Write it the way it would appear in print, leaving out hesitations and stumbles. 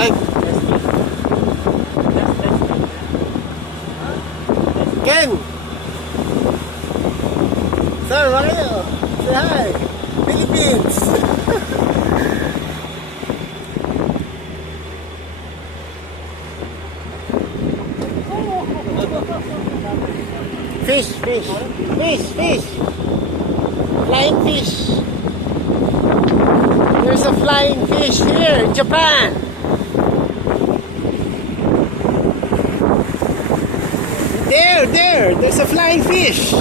Hi. Ken. Sir, how are you? Say hi. Philippines. Fish. Flying fish. There's a flying fish here in Japan. There's a flying fish.